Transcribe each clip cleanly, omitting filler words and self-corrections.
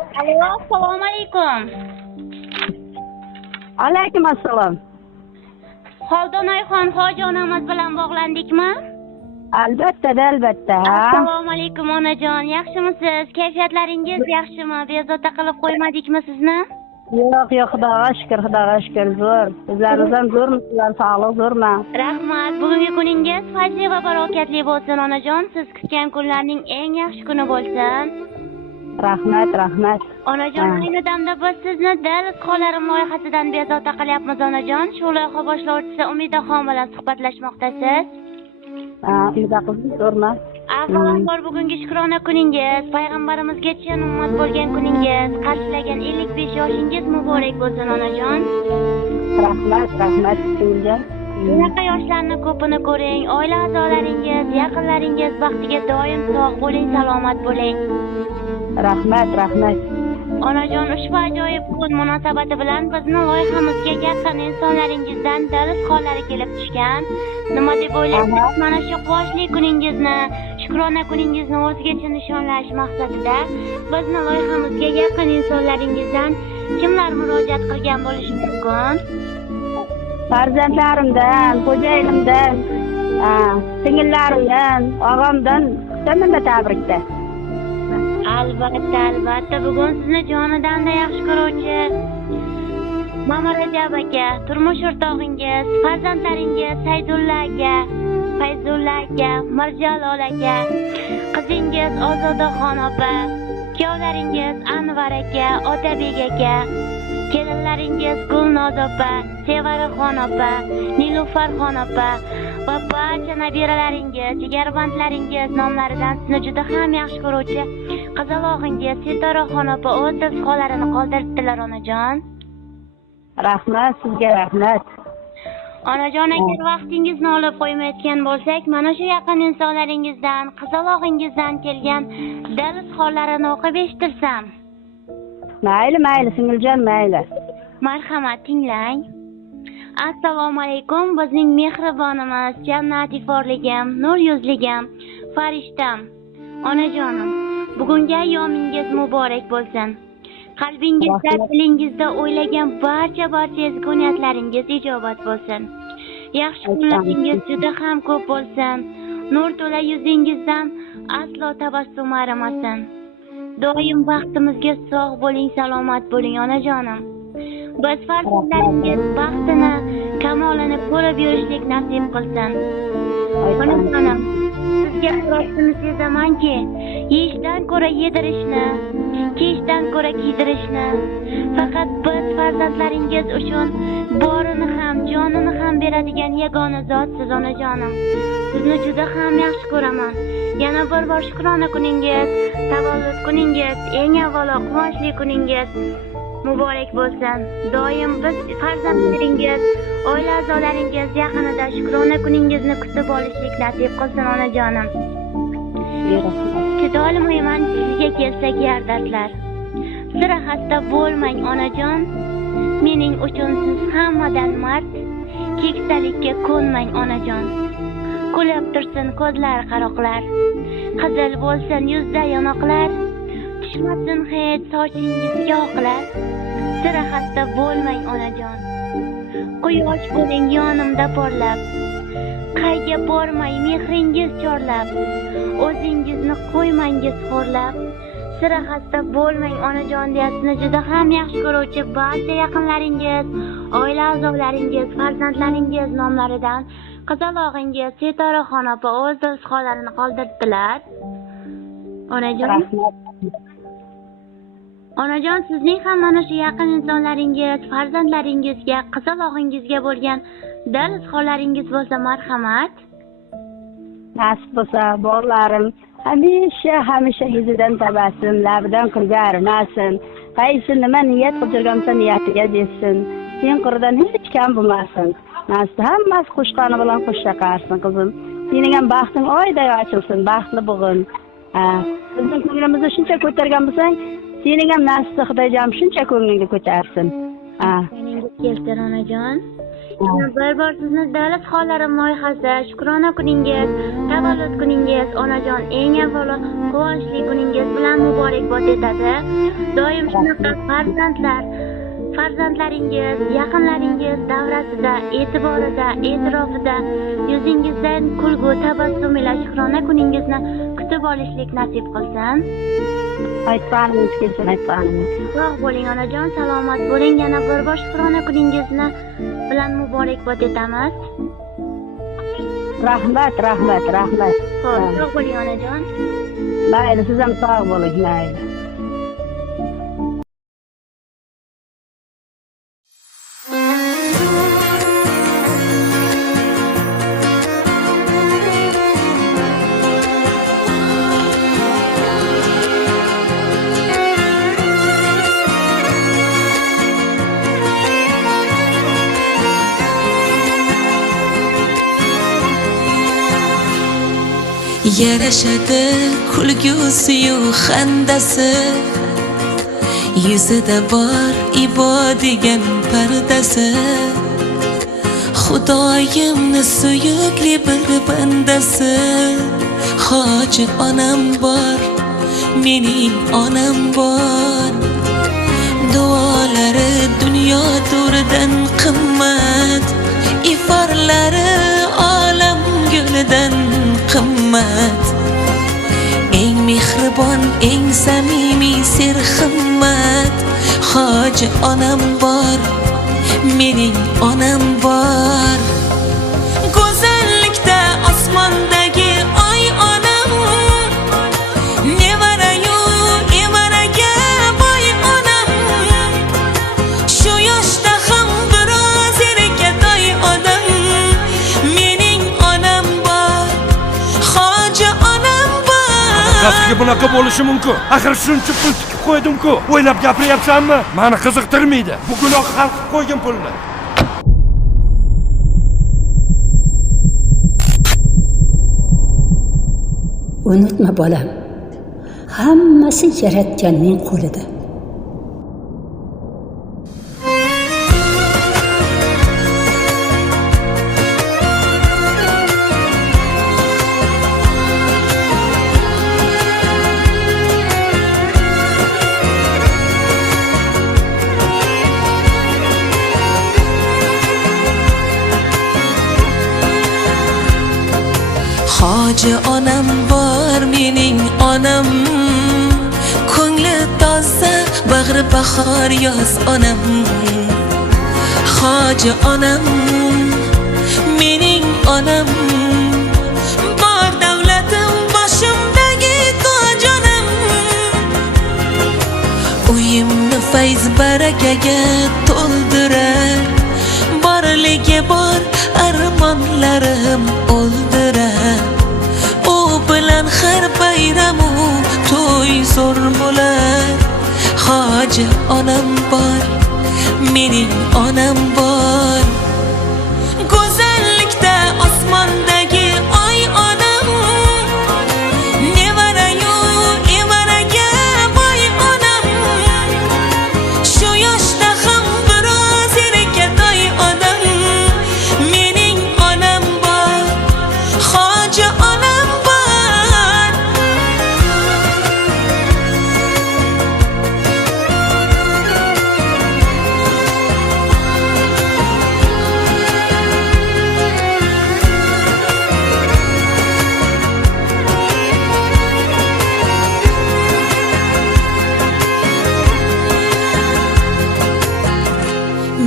Alo, assalomu alaykum. Alaykum assalom. Xoldonayxon hoji onamiz bilan bog'landikmi? Albatta, albatta. Assalomu alaykum onajon, yaxshimisiz? Kayfiyatlaringiz yaxshimi? Bezovta qilib qo'ymadikmi sizni? Yo'q, xudoga shukr, zo'r. Sizlaringiz ham zo'rmi? Sizlar sog'lik zo'rmi? Rahmat. Bugungi kuningiz fayzli va barokatli bo'lsin onajon. Siz kutgan kunlarning eng yaxshi kuni bo'lsin. Rahmat. Onajon, ayni damda biz sizni Dil izhorlarim loyihasidan bezovta qilyapmiz onajon. Shu loyiha boshlovchisi Umidaxon bilan suhbatlashmoqdasiz. Umida qizim zo'rmi? Avvalambor bugungi shukrona kuningiz, payg'ambarimizga chin ummat bo'lgan kuningiz, qarshilagan 55 yoshingiz muborak bo'lsin onajon. Rahmat singiljon. Bunaqa yoshlarni ko'pini ko'ring, oila a'zolaringiz, yaqinlaringiz baxtiga doim sog' bo'ling, salomat bo'ling. Rahmat. Onajon, ushbu ajoyib kun munosabati bilan bizni loyihamizga yaqin insonlaringizdan dil izhorlari kelib tushgan. Nima deb o'ylaysiz? Mana shu quvonchli kuningizni, shukrona kuningizni o'zgacha nishonlash maqsadida bizni loyihamizga yaqin insonlaringizdan kimlar murojaat qilgan bo'lishi mumkin? Farzandlarimdan, xo'jayinimdan, singillarimdan, og'amdan kutaman tabrikda. Albatta, bugun sizni jonidan-da yaxshi ko'ruvchi Mamarajab aka, turmush o'rtog'ingiz, farzandlaringiz Saydulla aka, Fayzulla aka, Mirjalol aka, qizingiz Ozodaxon opa, kuyovlaringiz Anvar aka, Otabek aka, kelinlaringiz Gulnoz opa, Sevaraxon opa, Nilufarxon opa va barcha nabiralaringiz, jigarbandlaringiz nomlaridan sizni juda ham yaxshi ko'ruvchi qizalog'ingiz Sitoraxon opa o'z izhorlarini qoldiribdilar onajon. Rahmat, sizga rahmat. Onajon, agar vaqtingizni olib qo'ymayotgan bo'lsak, mana shu yaqin insonlaringizdan, qizalog'ingizdan kelgan dil izhorlarini o'qib eshitirsam. Mayli, singiljon, mayli. Marhamat, tinglang. Assalomu alaykum, bizning mehribonimiz, jannat iforligim, nur yuzligim, farishtam. Onajonim, bugungi ayyomingiz muborak bo'lsin. Qalbingizda, dilingizda o'ylagan barcha ezgu niyatlaringiz ijobat bo'lsin. Yaxshi kunlaringiz juda ham ko'p bo'lsin. Nur to'la yuzingizdan aslo tabassum arimasin. Doim baxtimizga sog' bo'ling, salomat bo'ling onajonim. Biz farzandlaringiz baxtini, kamolini ko'rib yurishlik nasib qilsin. Onajonim, sizga xulosini sezamanki, yeyishdan ko'ra yedirishni, kiyishdan ko'ra kiydirishni, faqat biz farzandlaringiz uchun borini ham, jonini ham beradigan yagona zotsiz onajonim. Sizni juda ham yaxshi ko'raman. Yana bir bor shukrona kuningiz, tavallud kuningiz, eng avvalo quvonchli kuningiz muborak bo'lsin. Doim biz farzandlaringiz, oila a'zolaringiz yaqinida shukrona kuningizni kutib olishlik nasib qilsin onajonim. Chidolmayman sizga kelsa yardatlar. Sira xasta bo'lmang onajon. Mening uchun siz hammadan mard. Keksalikka ko'nmang onajon. Kulib tursin ko'zlar qaroqlar. Qizil bo'lsin yuzda yonoqlar. Tushmasin hech sochingizga oqlar. Sira xasta bo'lmang onajon. Quyosh bo'ling yonimda porlab. Qayga bormay mehringiz chorlab. O'zingizni qo'ymangiz xo'rlab. Sira xasta bo'lmang onajon deya sizni juda ham yaxshi ko'ruvchi barcha yaqinlaringiz, oila a'zolaringiz, farzandlaringiz nomlaridan qizalog'ingiz Sitoraxon opa o'z izhorlarini qoldirdilar. Onajon, sizning ham mana shu yaqin insonlaringiz, farzandlaringizga, qizalog'ingizga bo'lgan dil izhorlaringiz bo'lsa marhamat. Nasib bo'lsa, borlarim hamisha yuzidan tabassum, labidan kulgi arimasin. Qaysi nima niyat qilgansa niyatiga yetsin. Sen qirdan hech kam bo'lmasin. Nasib hammasi qo'shqani bilan qo'shcha qarsin qizim. Sening ham baxting oyday ochilsin, baxtli bo'g'in. Bizning ko'nglimizni shuncha ko'targan bo'lsang, sening ham nasibda Xudoyam shuncha ko'nglingni ko'tarsin. Menga kelsin onajon. Bir bor sizni davlat xollarim loyihasi, shukrona kuningiz, tavallud kuningiz, onajon eng avvalo quvonchli kuningiz bilan muborakbod etadi. Doim shunaqa farzandlaringiz, yaqinlaringiz davrasida, e'tiborida, e'tirofida yuzingizdan kulgu, tabassum ila shukrona kuningizni kutib olishlik nasib qilsin. Aytganingiz kelsin, aytganingiz. Sog' bo'ling onajon, salomat bo'ling. Yana bir bor shukrona kuningizni bilan muborakbod etamiz. Rahmat. Xo'p, sog' bo'ling onajon. Mayli, siz ham sog' bo'ling, mayli. Yarashadi kulgusi-yu xandasi, yuzida bor ibo degan pardasi. Xudoyimni suyukli bir bandasi, hoji onam bor, mening onam bor. Duolari dunyo to'ridan qimmat, iforlari olam guldan qimmat. Eng mehribon, eng samimiy serhimmat, hoji onam bor, mening onam bor. Go'zallikda osmondagi oy onam, nevarayu evaraga boy onam. Shu yoshda ham biroz erkatoy odam, mening onam bor, hoji onam bor. Qasdga bunaqa bo'lishi mumkin. Axir shuncha pul tikib qo'ydim-ku. O'ylab gapiryapsanmi? Meni qiziqtirmaydi. Bu gunoh hal qilib qo'ygan pulni. Unutma bolam, hammasi Yaratganning qo'lida. Hoji onam bor, mening onam. Ko'ngli toza, bag'ri bahor yoz onam. Hoji onam, mening onam. Bor davlatim boshimdagi toj onam. Uyimni fayz barakaga to'ldirar, borligi bor armonlarim o'ldirar. U bilan har bayramu to'y zo'r bo'lar. Hoji onam bor, mening onam bor. Go'zallikda osmondagi oy onam, nevarayu evaraga boy onam. Shu yoshda ham biroz erkatoy odam, mening onam bor, hoji onam bor.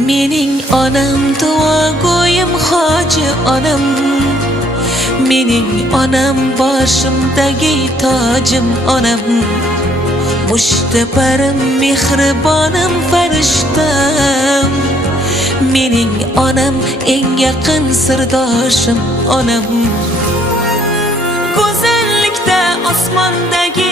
Mening onam duogo'yim hoji onam. Mening onam boshimdagi tojim onam. Mushtabarim mehribonim farishtam. Mening onam eng yaqin sirdoshim onam. Go'zallikda osmondagi